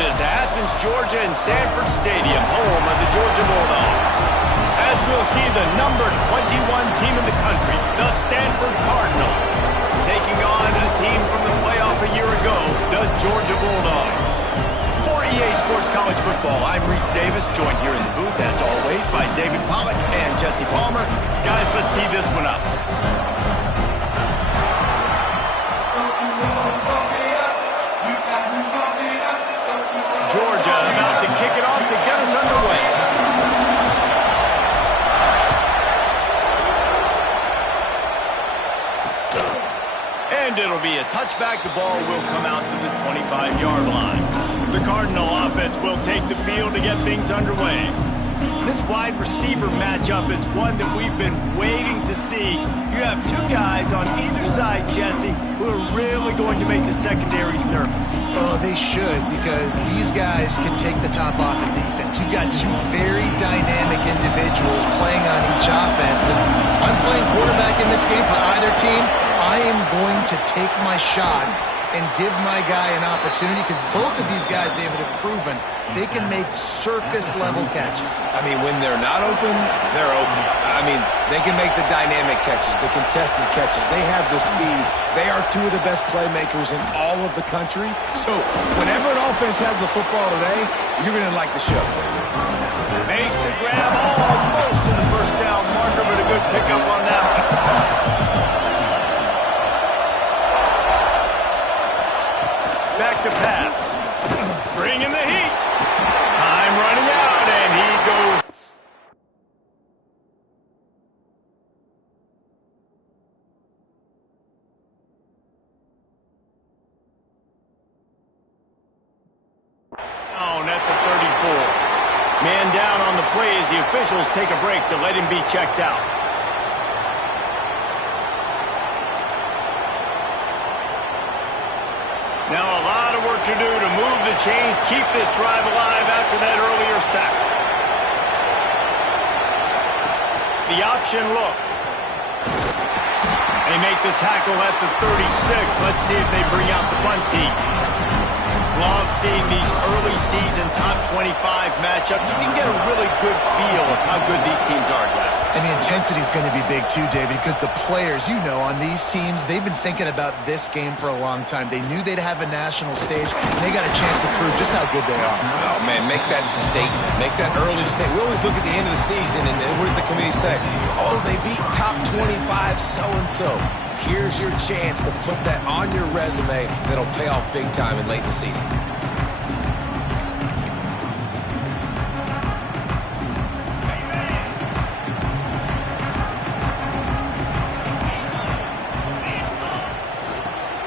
marches to Athens, Georgia and Stanford Stadium, home of the Georgia Bulldogs. As we'll see the number 21 team in the country, the Stanford Cardinal, taking on a team from the playoff a year ago, the Georgia Bulldogs. For EA Sports College Football, I'm Reese Davis, joined here in the booth, as always, by David Pollack and Jesse Palmer. Guys, let's tee this one up. Georgia about to kick it off to get us underway. And it'll be a touchback. The ball will come out to the 25-yard line. The Cardinal offense will take the field to get things underway. This wide receiver matchup is one that we've been waiting to see. You have two guys on either side, Jesse, who are really going to make the secondaries nervous. Oh, they should, because these guys can take the top off in defense. You've got two very dynamic individuals playing on each offense. And if I'm playing quarterback in this game for either team, I am going to take my shots and give my guy an opportunity, because both of these guys, David, have proven they can make circus-level catches. I mean, when they're not open, they're open. I mean, they can make the dynamic catches, the contested catches. They have the speed. They are two of the best playmakers in all of the country. So whenever an offense has the football today, you're going to like the show. Makes the grab almost to the first down marker, but a good pickup on that one. Back to pass. Bring in the heat. Time running out, and he goes. Down at the 34. Man down on the play as the officials take a break to let him be checked out. Now a lot of work to do to move the chains, keep this drive alive after that earlier sack. The option look. They make the tackle at the 36. Let's see if they bring out the punt team. Love seeing these early season top 25 matchups. You can get a really good feel of how good these teams are, guys. And the intensity is going to be big too, David, because the players, you know, on these teams, they've been thinking about this game for a long time. They knew they'd have a national stage, and they got a chance to prove just how good they are. Oh, man, make that statement. Make that early statement. We always look at the end of the season, and what does the committee say? Oh, they beat top 25 so-and-so. Here's your chance to put that on your resume that'll pay off big time and late in the season.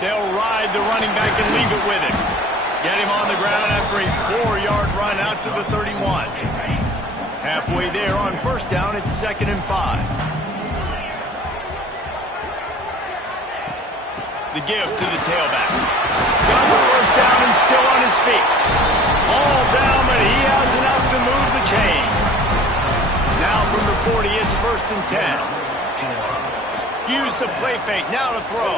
They'll ride the running back and leave it with him. Get him on the ground after a 4-yard run out to the 31. Halfway there on first down, it's 2nd and 5. The give to the tailback. Got the first down and still on his feet. All down, but he has enough to move the chains. Now from the 40, it's 1st and 10. Use the play fake, now to throw.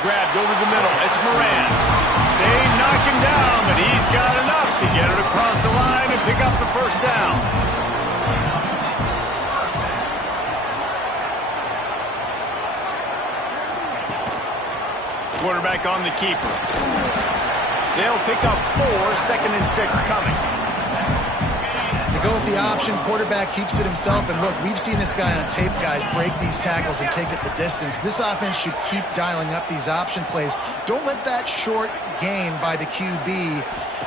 Grabbed over the middle, it's Moran. They knock him down, but he's got enough to get it across the line and pick up the first down. Quarterback on the keeper. They'll pick up 4, 2nd and 6 coming. They go with the option. Quarterback keeps it himself. And look, we've seen this guy on tape, guys, break these tackles and take it the distance. This offense should keep dialing up these option plays. Don't let that short gain by the QB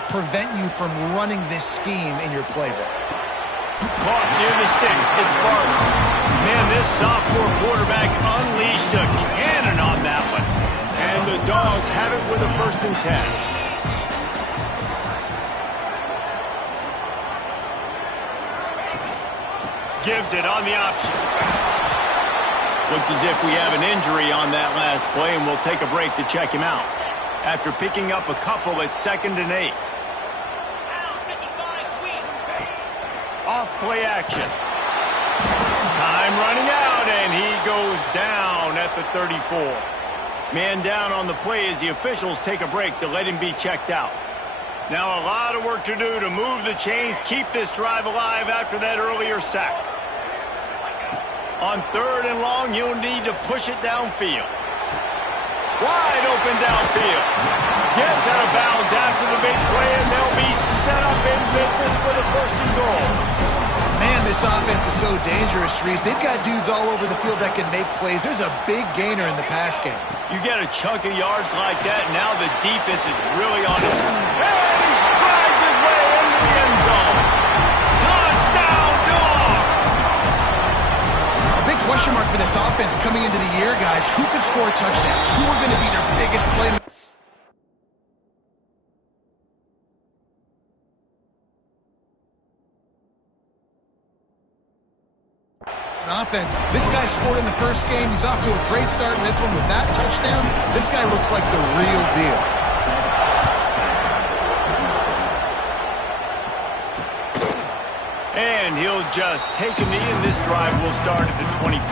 prevent you from running this scheme in your playbook. Caught near the sticks. It's Barton. Man, this sophomore quarterback unleashed a cannon on that one. And the Dogs have it with a 1st and 10. Gives it on the option. Looks as if we have an injury on that last play, and we'll take a break to check him out. After picking up a couple at 2nd and 8. Off play action. Time running out, and he goes down at the 34. Man down on the play as the officials take a break to let him be checked out. Now a lot of work to do to move the chains, keep this drive alive after that earlier sack. On 3rd and long, he'll need to push it downfield. Wide open downfield. Gets out of bounds after the big play, and they'll be set up in business with a 1st and goal. Man, this offense is so dangerous, Reese. They've got dudes all over the field that can make plays. There's a big gainer in the pass game. You get a chunk of yards like that, and now the defense is really on its... And he strides his way into the end zone. Touchdown, Dogs! A big question mark for this offense coming into the year, guys. Who could score touchdowns? Who are going to be their biggest playmakers? Offense. This guy scored in the first game. He's off to a great start in this one with that touchdown. This guy looks like the real deal. And he'll just take a knee, and this drive will start at the 25.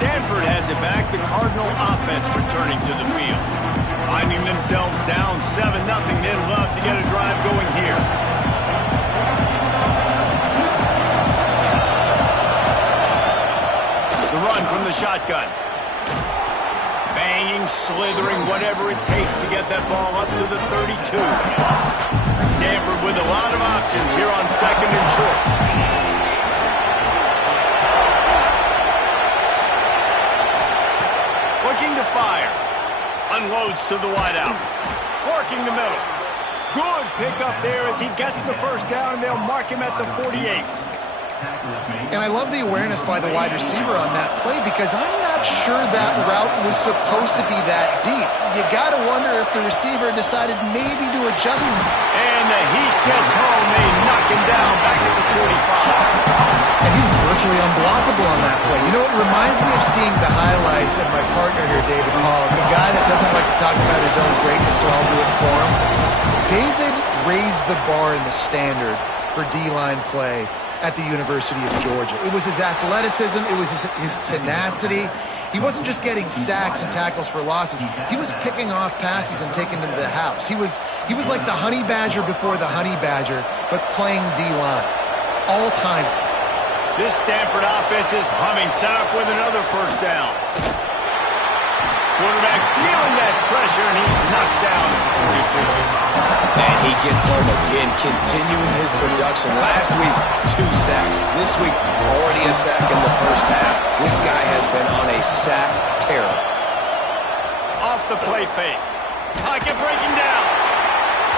Stanford has it back. The Cardinal offense returning to the field. Finding themselves down 7-0. They'd love to get a drive going here. Run from the shotgun. Banging, slithering, whatever it takes to get that ball up to the 32. Stanford with a lot of options here on 2nd and short. Looking to fire. Unloads to the wideout. Working the middle. Good pickup there as he gets the 1st down, and they'll mark him at the 48. And I love the awareness by the wide receiver on that play because I'm not sure that route was supposed to be that deep. You got to wonder if the receiver decided maybe to adjust. And the heat gets home. They knock him down back at the 45. And he was virtually unblockable on that play. You know, it reminds me of seeing the highlights of my partner here, David Pollock, a guy that doesn't like to talk about his own greatness, so I'll do it for him. David raised the bar in the standard for D-line play at the University of Georgia. It was his athleticism. It was his tenacity. He wasn't just getting sacks and tackles for losses. He was picking off passes and taking them to the house. He was like the honey badger before the honey badger, but playing D-line. All-time. This Stanford offense is humming. Set up with another 1st down. Quarterback feeling that pressure, and he's knocked down at the 42. And he gets home again, continuing his production. Last week, 2 sacks. This week, already a sack in the 1st half. This guy has been on a sack tear. Off the play fake. Pocket breaking down.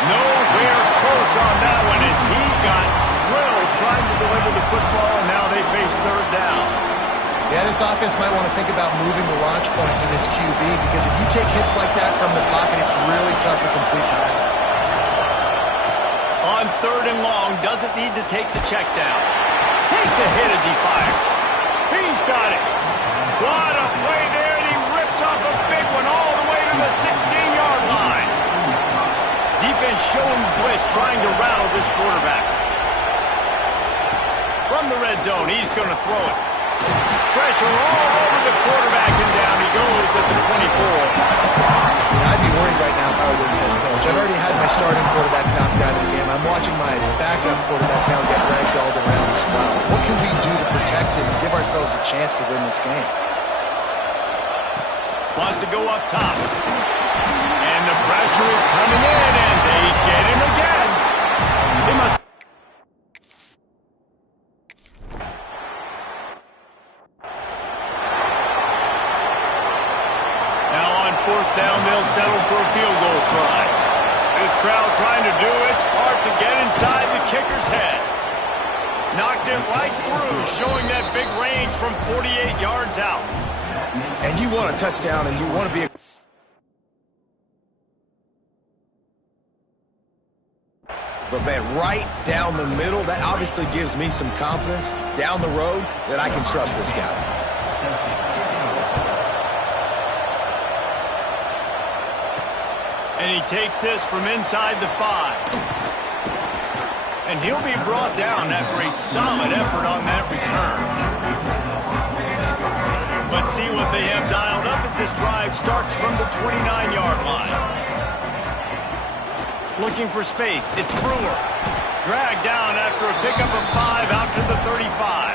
Nowhere close on that one as he got drilled trying to deliver the football, and now they face 3rd down. Yeah, this offense might want to think about moving the launch point for this QB because if you take hits like that from the pocket, it's really tough to complete passes. On 3rd and long, doesn't need to take the check down. Takes a hit as he fires. He's got it. What a play there, and he rips off a big one all the way to the 16-yard line. Defense showing blitz, trying to rattle this quarterback. From the red zone, he's going to throw it. Pressure all over the quarterback, and down he goes at the 24. I'd be worried right now if I were this head coach. I've already had my starting quarterback knocked out of the game. I'm watching my backup quarterback now get ragdolled around as well. What can we do to protect him and give ourselves a chance to win this game? Wants to go up top. And the pressure is coming in, and they get him again. They must... down, they'll settle for a field goal try. This crowd trying to do its part to get inside the kicker's head. Knocked it right through, showing that big range from 48 yards out. And you want a touchdown, and you want to be a... But, man, right down the middle, that obviously gives me some confidence down the road that I can trust this guy. And he takes this from inside the 5. And he'll be brought down after a solid effort on that return. Let's see what they have dialed up as this drive starts from the 29-yard line. Looking for space. It's Brewer. Dragged down after a pickup of 5 out to the 35.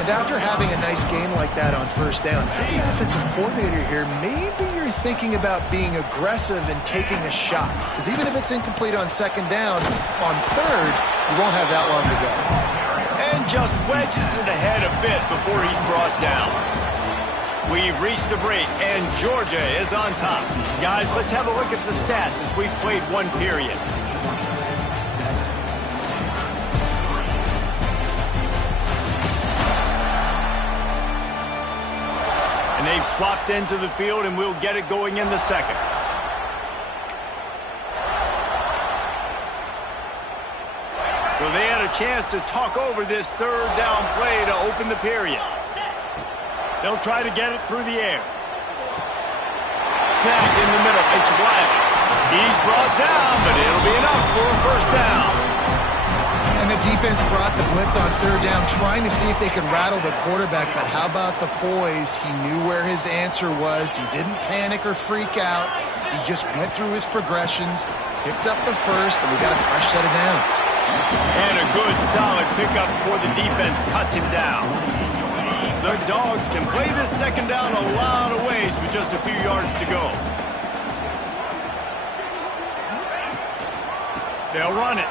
And after having a nice game like that on first down, for the offensive coordinator here, maybe you're thinking about being aggressive and taking a shot. Because even if it's incomplete on second down, on third, you won't have that long to go. And just wedges it ahead a bit before he's brought down. We've reached the break, and Georgia is on top. Guys, let's have a look at the stats as we've played one period. And they've swapped ends of the field, and we'll get it going in the second. So they had a chance to talk over this third down play to open the period. They'll try to get it through the air. Snap in the middle. It's Wiley. He's brought down, but it'll be enough for a first down. And the defense brought the blitz on third down, trying to see if they could rattle the quarterback. But how about the poise? He knew where his answer was. He didn't panic or freak out. He just went through his progressions, picked up the first, and we got a fresh set of downs. And a good, solid pickup before the defense cuts him down. The Dogs can play this second down a lot of ways with just a few yards to go. They'll run it.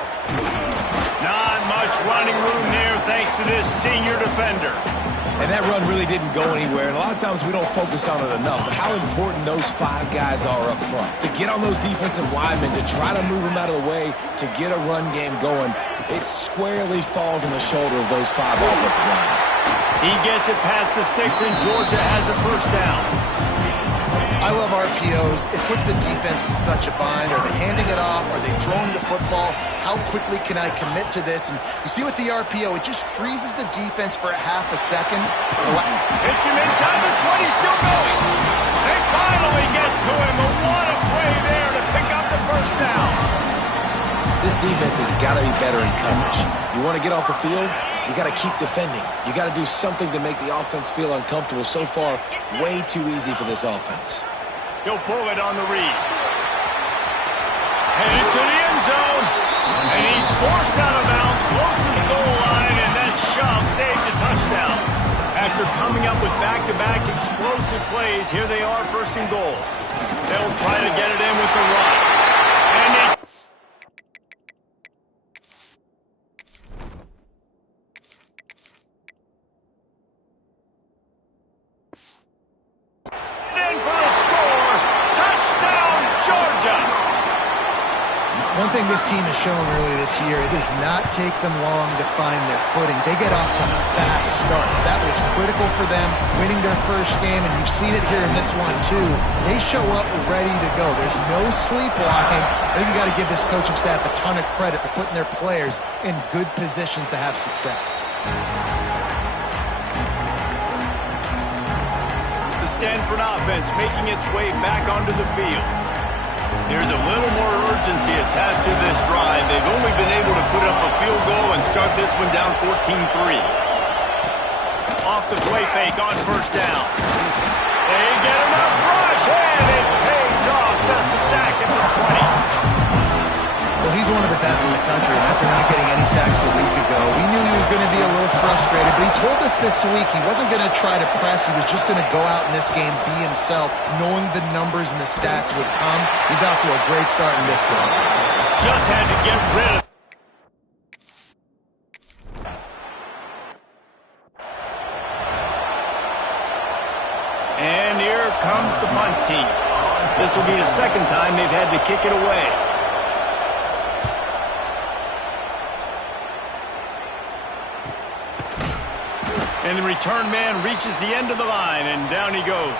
Not much running room there thanks to this senior defender. And that run really didn't go anywhere. And a lot of times we don't focus on it enough. But how important those 5 guys are up front. To get on those defensive linemen, to try to move them out of the way, to get a run game going, it squarely falls on the shoulder of those 5 offensive linemen. He gets it past the sticks, and Georgia has a first down. I love RPOs. It puts the defense in such a bind. Are they handing it off? Are they throwing the football? How quickly can I commit to this? And you see with the RPO, it just freezes the defense for a half a second. Hits him inside the 20, still going. They finally get to him. But what a play there to pick up the first down. This defense has got to be better in coverage. You want to get off the field? You got to keep defending. You got to do something to make the offense feel uncomfortable. So far, way too easy for this offense. He'll pull it on the read. Headed to the end zone. And he's forced out of bounds close to the goal line, and that shove saved a touchdown. After coming up with back-to-back explosive plays, here they are first and goal. They'll try to get it in with the run. And they One thing this team has shown early this year, it does not take them long to find their footing. They get off to fast starts. That was critical for them, winning their first game, and you've seen it here in this one too. They show up ready to go. There's no sleepwalking. I think you got to give this coaching staff a ton of credit for putting their players in good positions to have success. The Stanford offense making its way back onto the field. There's a little more urgency attached to this drive. They've only been able to put up a field goal and start this one down 14-3. Off the play fake on first down. They get enough rush, and it pays off. The sack at the 20. Well, he's one of the best in the country, and after not getting any sacks a week ago, we knew he was going to be a little frustrated, but he told us this week he wasn't going to try to press. He was just going to go out in this game, be himself, knowing the numbers and the stats would come. He's off to a great start in this game. Just had to get rid of And here comes the punt team. This will be the second time they've had to kick it away. And the return man reaches the end of the line, and down he goes.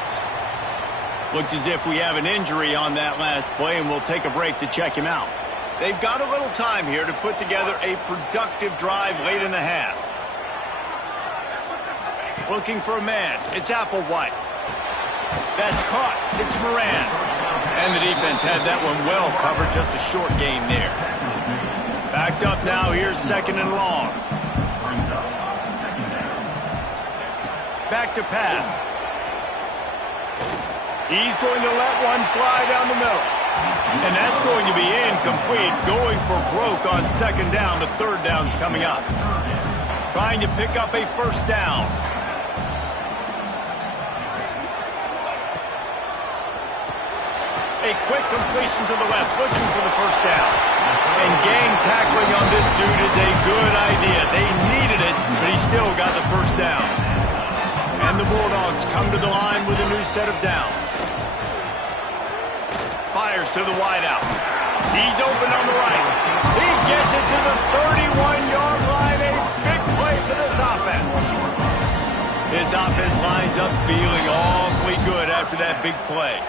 Looks as if we have an injury on that last play, and we'll take a break to check him out. They've got a little time here to put together a productive drive late in the half. Looking for a man. It's Applewhite. That's caught. It's Moran. And the defense had that one well covered. Just a short gain there. Backed up now. Here's second and long. Back to pass. He's going to let one fly down the middle. And that's going to be incomplete, going for broke on second down. The third down's coming up. Trying to pick up a first down. A quick completion to the left, looking for the first down. And gang tackling on this dude is a good idea. They needed it, but he still got the first down. And the Bulldogs come to the line with a new set of downs. Fires to the wideout. He's open on the right. He gets it to the 31-yard line. A big play for this offense. This offense lines up feeling awfully good after that big play.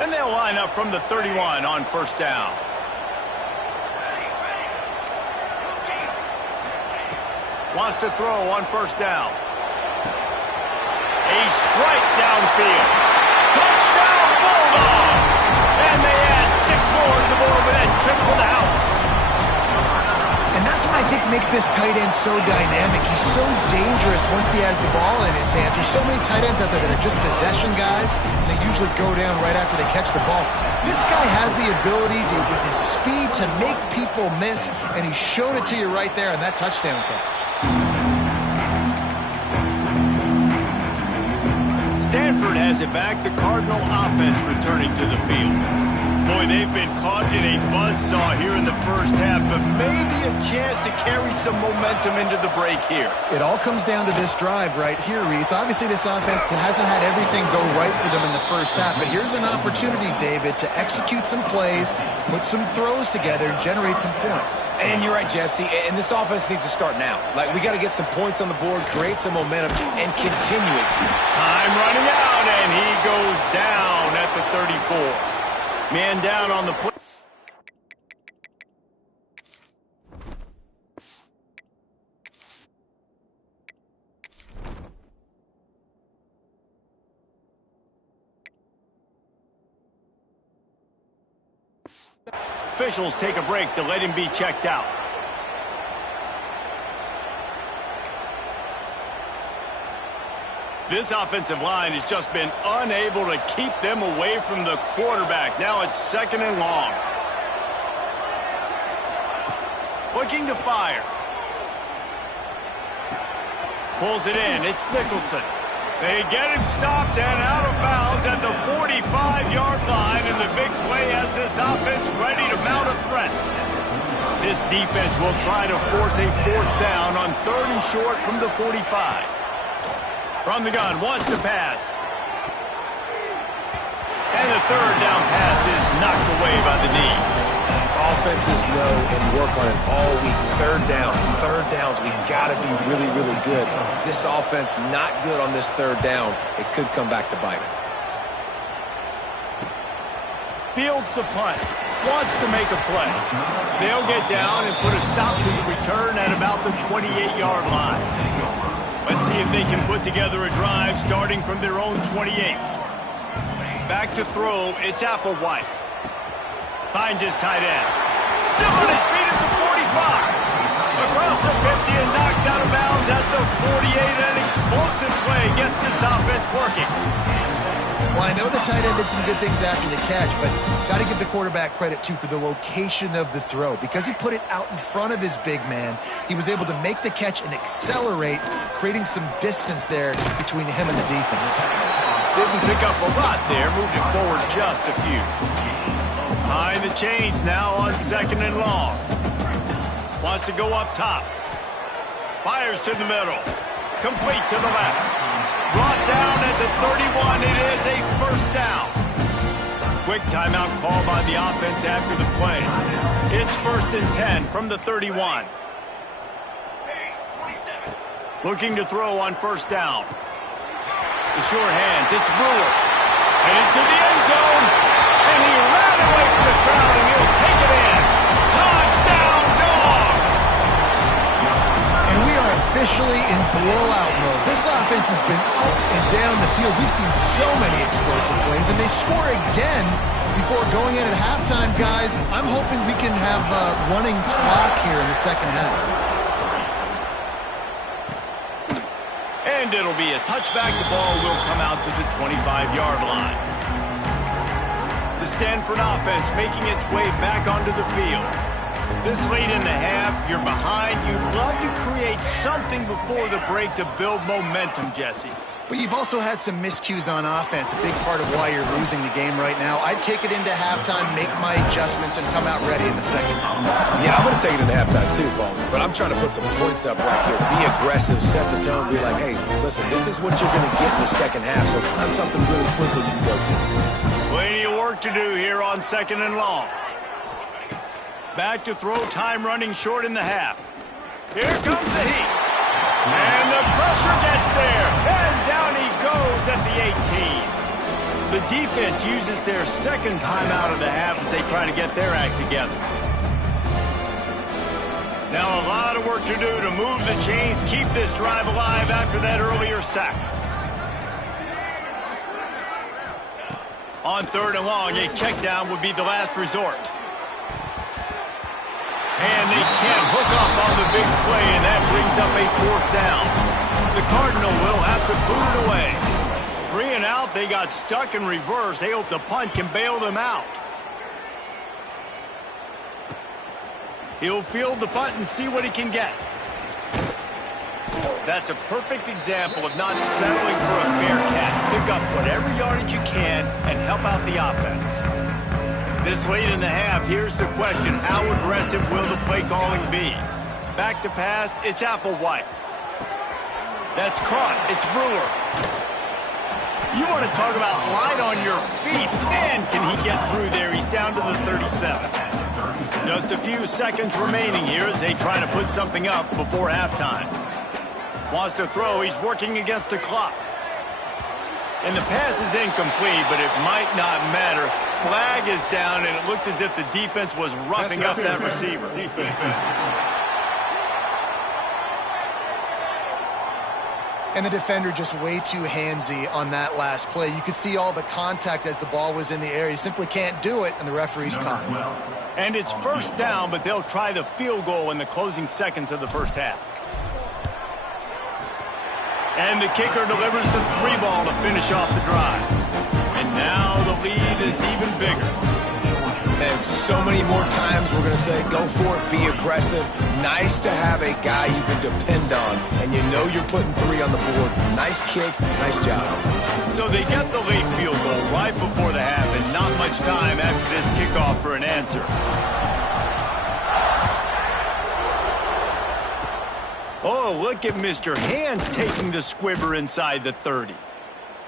And they'll line up from the 31 on first down. Wants to throw on first down. A strike downfield. Touchdown Bulldogs! And they add 6 more to the board with that trip to the house. And that's what I think makes this tight end so dynamic. He's so dangerous once he has the ball in his hands. There's so many tight ends out there that are just possession guys. They usually go down right after they catch the ball. This guy has the ability to, with his speed, to make people miss, and he showed it to you right there on that touchdown catch. Stanford has it back. The Cardinal offense returning to the field. Boy, they've been caught in a buzzsaw here in the first half, but maybe a chance to carry some momentum into the break here. It all comes down to this drive right here, Reese. Obviously, this offense hasn't had everything go right for them in the first half, but here's an opportunity, David, to execute some plays, put some throws together, and generate some points. And you're right, Jesse, and this offense needs to start now. Like, we got to get some points on the board, create some momentum, and continue it. Time running out, and he goes down at the 34. Man down on the play. Officials take a break to let him be checked out. This offensive line has just been unable to keep them away from the quarterback. Now it's second and long. Looking to fire. Pulls it in. It's Nicholson. They get him stopped and out of bounds at the 45-yard line, and the big play has this offense ready to mount a threat. This defense will try to force a fourth down on third and short from the 45. From the gun, wants to pass. And the third down pass is knocked away by the knee. Offenses know and work on it all week. Third downs, we got to be really, really good. This offense not good on this third down. It could come back to bite it. Fields the punt. Wants to make a play. They'll get down and put a stop to the return at about the 28-yard line. Let's see if they can put together a drive starting from their own 28. Back to throw, it's Applewhite. Finds his tight end. Still on his feet at the 45. Across the 50 and knocked out of bounds at the 48. An explosive play gets this offense working. Well, I know the tight end did some good things after the catch, but got to give the quarterback credit, too, for the location of the throw. Because he put it out in front of his big man, he was able to make the catch and accelerate, creating some distance there between him and the defense. Didn't pick up a lot there, moved it forward just a few. Behind the chains now on second and long. Wants to go up top. Fires to the middle. Complete to the left. Brought down at the 31. It is a first down. Quick timeout call by the offense after the play. It's first and 10 from the 31. Looking to throw on first down. The sure hands. It's Brewer. And into the end zone. And he ran away from the crowd, and he'll take it in. Touchdown, Dogs! And we are officially in blowout mode. This offense has been up and down the field. We've seen so many explosive plays, and they score again before going in at halftime, guys. I'm hoping we can have a running clock here in the second half. And it'll be a touchback. The ball will come out to the 25-yard line. Stanford offense making its way back onto the field. This late in the half, you're behind. You'd love to create something before the break to build momentum, Jesse. But you've also had some miscues on offense, a big part of why you're losing the game right now. I'd take it into halftime, make my adjustments, and come out ready in the second half. Yeah, I'm going to take it into halftime too, Paul. But I'm trying to put some points up right here. Be aggressive, set the tone, be like, hey, listen, this is what you're going to get in the second half, so find something really quickly you can go to. Plenty of work to do here on 2nd and long. Back to throw, time running short in the half. Here comes the heat. And the pressure gets there. And down he goes at the 18. The defense uses their second timeout of the half as they try to get their act together. Now a lot of work to do to move the chains, keep this drive alive after that earlier sack. On 3rd and long, a check down would be the last resort. And they can't hook up on the big play, and that brings up a 4th down. The Cardinal will have to boot it away. 3 and out, they got stuck in reverse. They hope the punt can bail them out. He'll field the punt and see what he can get. That's a perfect example of not settling for a fair catch. Pick up whatever yardage you can and help out the offense. This late in the half, here's the question. How aggressive will the play calling be? Back to pass, it's Applewhite. That's caught, it's Brewer. You want to talk about light on your feet. Man, can he get through there. He's down to the 37. Just a few seconds remaining here as they try to put something up before halftime. Wants to throw, he's working against the clock. And the pass is incomplete, but it might not matter. Flag is down, and it looked as if the defense was roughing up that receiver. And the defender just way too handsy on that last play. You could see all the contact as the ball was in the air. You simply can't do it, and the referee's caught. And it's 1st down, but they'll try the field goal in the closing seconds of the first half. And the kicker delivers the 3-ball to finish off the drive. And now the lead is even bigger. And so many more times we're going to say, go for it, be aggressive. Nice to have a guy you can depend on, and you know you're putting 3 on the board. Nice kick, nice job. So they get the late field goal right before the half, and not much time after this kickoff for an answer. Oh, look at Mr. Hands taking the squibber inside the 30.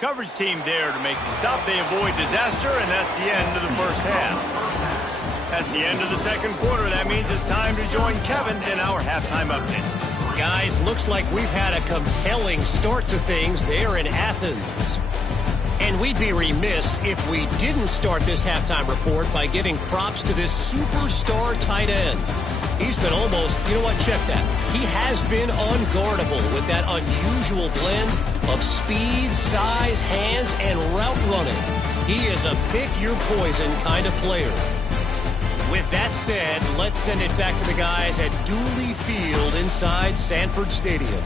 Coverage team there to make the stop. They avoid disaster, and that's the end of the first half. That's the end of the second quarter. That means it's time to join Kevin in our halftime update. Guys, looks like we've had a compelling start to things there in Athens. And we'd be remiss if we didn't start this halftime report by giving props to this superstar tight end. He's been almost, you know what, check that. He has been unguardable with that unusual blend of speed, size, hands, and route running. He is a pick-your-poison kind of player. With that said, let's send it back to the guys at Dooley Field inside Stanford Stadium.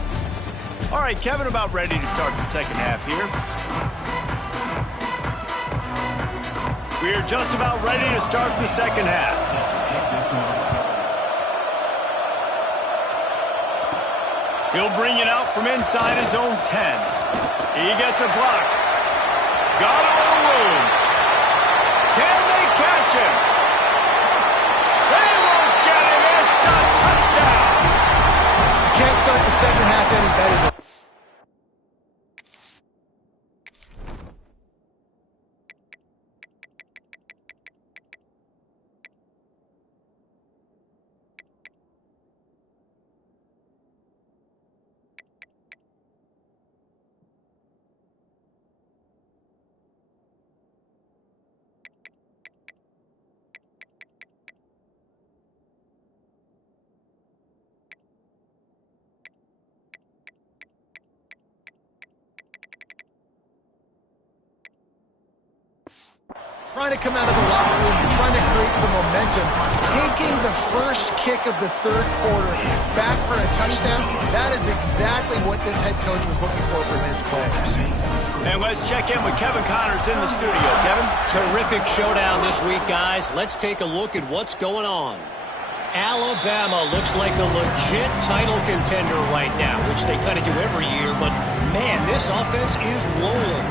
All right, Kevin, about ready to start the second half here. We're just about ready to start the second half. He'll bring it out from inside his own 10. He gets a block. Got all the room. Can they catch him? They won't get him. It's a touchdown. You can't start the second half any better than trying to come out of the locker room, you're trying to create some momentum. Taking the first kick of the third quarter back for a touchdown, that is exactly what this head coach was looking for from his players. And let's check in with Kevin Connors in the studio. Kevin? Terrific showdown this week, guys. Let's take a look at what's going on. Alabama looks like a legit title contender right now, which they kind of do every year, but man, this offense is rolling.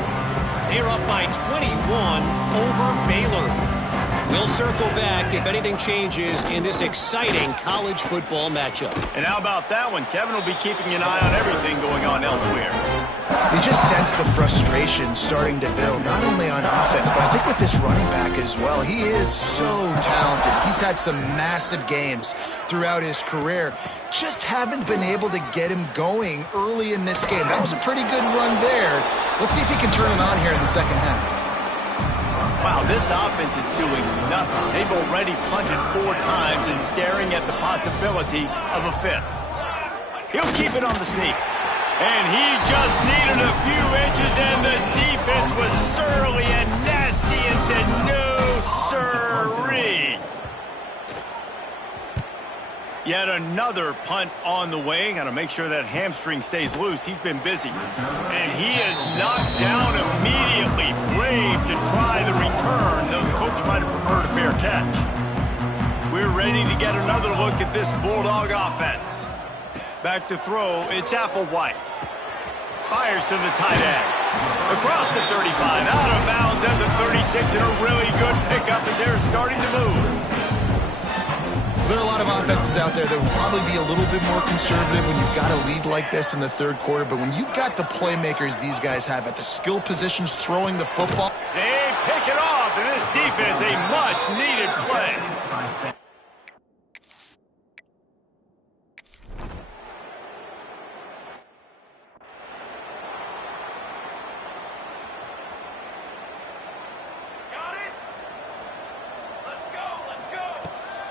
They're up by 21 over Baylor. We'll circle back if anything changes in this exciting college football matchup. And how about that one? Kevin will be keeping an eye on everything going on elsewhere. You just sense the frustration starting to build, not only on offense, but I think with this running back as well. He is so talented. He's had some massive games throughout his career. Just haven't been able to get him going early in this game. That was a pretty good run there. Let's see if he can turn it on here in the second half. Wow, this offense is doing nothing. They've already punted 4 times and staring at the possibility of a 5th. He'll keep it on the sneak. And he just needed a few inches, and the defense was surly and nasty and said, no, sirree. Yet another punt on the way. Got to make sure that hamstring stays loose. He's been busy. And he is knocked down immediately. Brave to try the return, though the coach might have preferred a fair catch. We're ready to get another look at this Bulldog offense. Back to throw, it's Applewhite. Fires to the tight end. Across the 35, out of bounds at the 36, and a really good pickup as they're starting to move. There are a lot of offenses out there that will probably be a little bit more conservative when you've got a lead like this in the third quarter, but when you've got the playmakers these guys have at the skill positions throwing the football. They pick it off, and this defense, a much-needed play.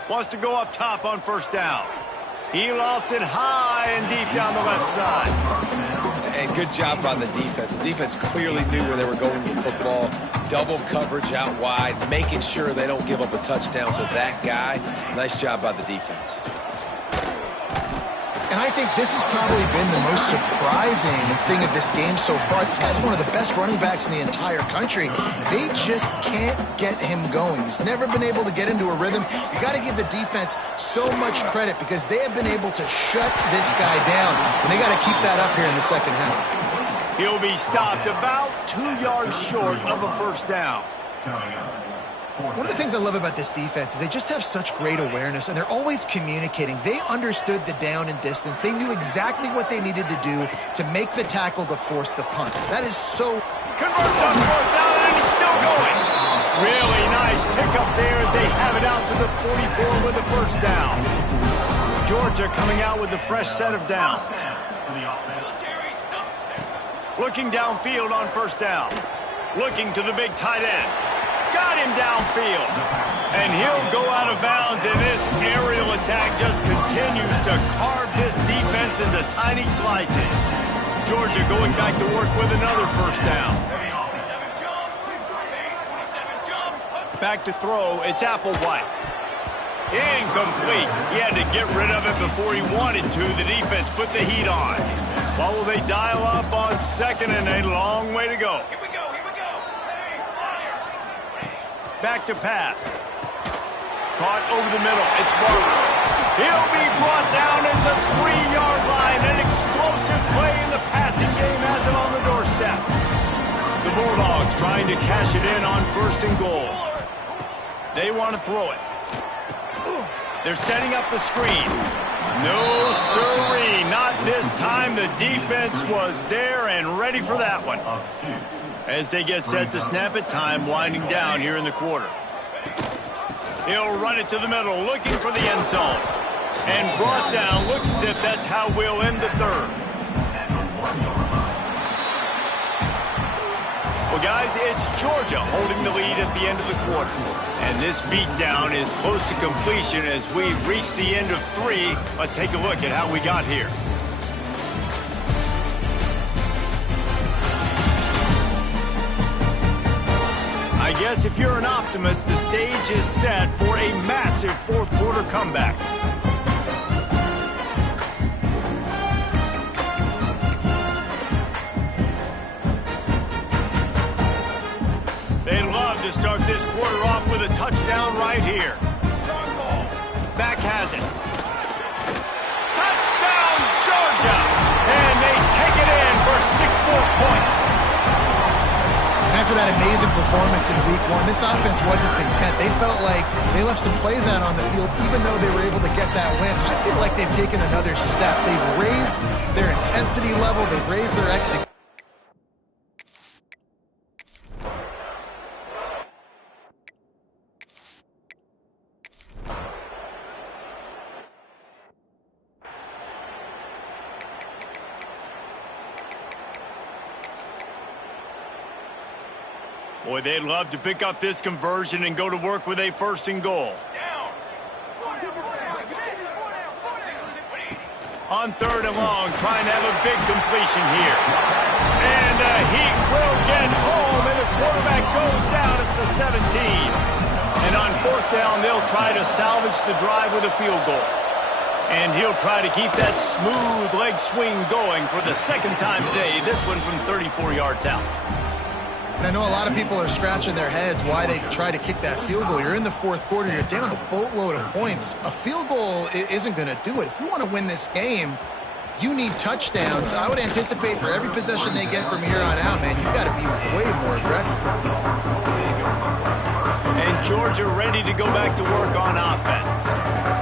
Wants to go up top on first down. He lofts it high and deep down the left side. And good job by the defense. The defense clearly knew where they were going with the football. Double coverage out wide, making sure they don't give up a touchdown to that guy. Nice job by the defense. And I think this has probably been the most surprising thing of this game so far. This guy's one of the best running backs in the entire country. They just can't get him going. He's never been able to get into a rhythm. You got to give the defense so much credit because they have been able to shut this guy down. And they got to keep that up here in the second half. He'll be stopped about 2 yards short of a first down. One of the things I love about this defense is they just have such great awareness, and they're always communicating. They understood the down and distance. They knew exactly what they needed to do to make the tackle to force the punt. That is so... Converts on fourth down, and he's still going. Really nice pickup there as they have it out to the 44 with the first down. Georgia coming out with a fresh set of downs. Looking downfield on first down. Looking to the big tight end. Got him downfield. And he'll go out of bounds, and this aerial attack just continues to carve this defense into tiny slices. Georgia going back to work with another first down. Back to throw, it's Applewhite. Incomplete. He had to get rid of it before he wanted to. The defense put the heat on. What will they dial up on second and a long way to go? Back to pass. Caught over the middle. It's Barber. He'll be brought down at the 3-yard line. An explosive play in the passing game has him on the doorstep. The Bulldogs trying to cash it in on first and goal. They want to throw it. They're setting up the screen. No sirree, not this time. The defense was there and ready for that one. As they get set to snap it, time winding down here in the quarter. He'll run it to the middle, looking for the end zone. And brought down, looks as if that's how we'll end the third. Well, guys, it's Georgia holding the lead at the end of the quarter. And this beatdown is close to completion as we've reached the end of 3. Let's take a look at how we got here. I guess if you're an optimist, the stage is set for a massive fourth quarter comeback. They'd love to start this quarter off with a touchdown right here. Back has it. Touchdown, Georgia! And they take it in for 6 more points. After that amazing performance in week 1, this offense wasn't content. They felt like they left some plays out on the field, even though they were able to get that win. I feel like they've taken another step. They've raised their intensity level. They've raised their execution. Boy, they'd love to pick up this conversion and go to work with a 1st and goal. On 3rd and long, trying to have a big completion here. And he will get home, and the quarterback goes down at the 17. And on 4th down, they'll try to salvage the drive with a field goal. And he'll try to keep that smooth leg swing going for the 2nd time today, this one from 34 yards out. And I know a lot of people are scratching their heads why they try to kick that field goal. You're in the 4th quarter. You're down a boatload of points. A field goal isn't going to do it. If you want to win this game, you need touchdowns. I would anticipate for every possession they get from here on out, man, you've got to be way more aggressive. And Georgia ready to go back to work on offense.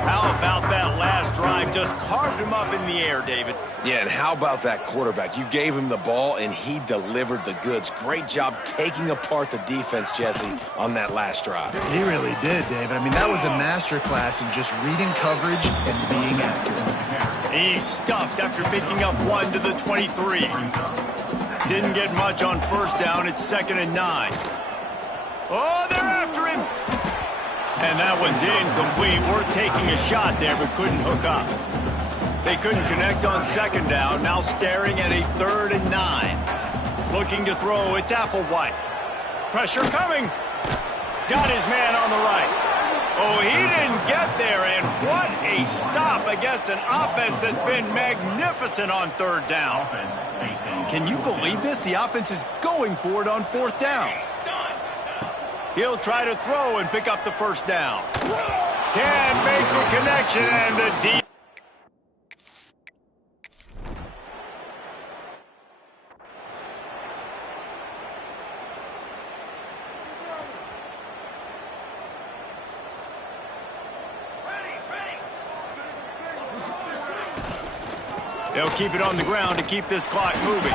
How about that last drive? Just carved him up in the air, David. Yeah, and how about that quarterback? You gave him the ball, and he delivered the goods. Great job taking apart the defense, Jesse, on that last drive. He really did, David. I mean, that was a masterclass in just reading coverage and being accurate. He's stuffed after picking up 1 to the 23. Didn't get much on 1st down. It's 2nd and 9. Oh, they're after him. And that one's incomplete. Worth taking a shot there, but couldn't hook up. They couldn't connect on 2nd down. Now staring at a 3rd and 9. Looking to throw. It's Applewhite. Pressure coming. Got his man on the right. Oh, he didn't get there. And what a stop against an offense that's been magnificent on 3rd down. Can you believe this? The offense is going for it on 4th down. He'll try to throw and pick up the 1st down. Can't make the connection, and the deep. They'll keep it on the ground to keep this clock moving.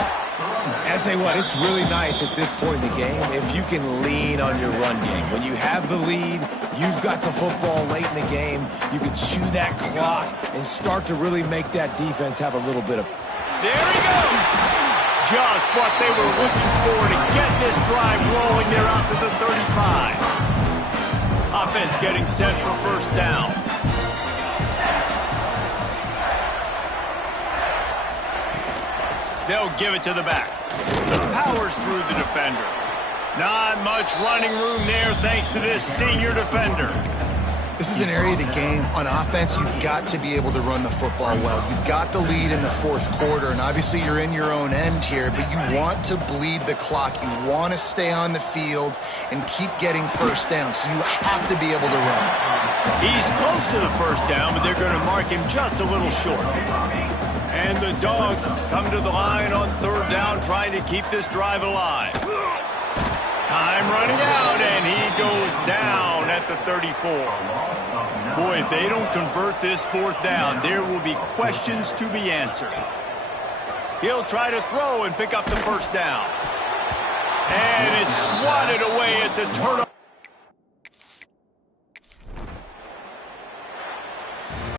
I'll tell you what, it's really nice at this point in the game if you can lean on your run game. When you have the lead, you've got the football late in the game, you can chew that clock and start to really make that defense have a little bit of... There he goes! Just what they were looking for to get this drive rolling. They're out to the 35. Offense getting set for 1st down. They'll give it to the back. Powers through the defender. Not much running room there thanks to this senior defender. This is an area of the game. On offense, you've got to be able to run the football well. You've got the lead in the 4th quarter, and obviously you're in your own end here, but you want to bleed the clock. You want to stay on the field and keep getting 1st down, so you have to be able to run. He's close to the 1st down, but they're going to mark him just a little short. And the Dogs come to the line on 3rd down, trying to keep this drive alive. Time running out, and he goes down at the 34. Boy, if they don't convert this 4th down, there will be questions to be answered. He'll try to throw and pick up the 1st down. And it's swatted away. It's a turnover.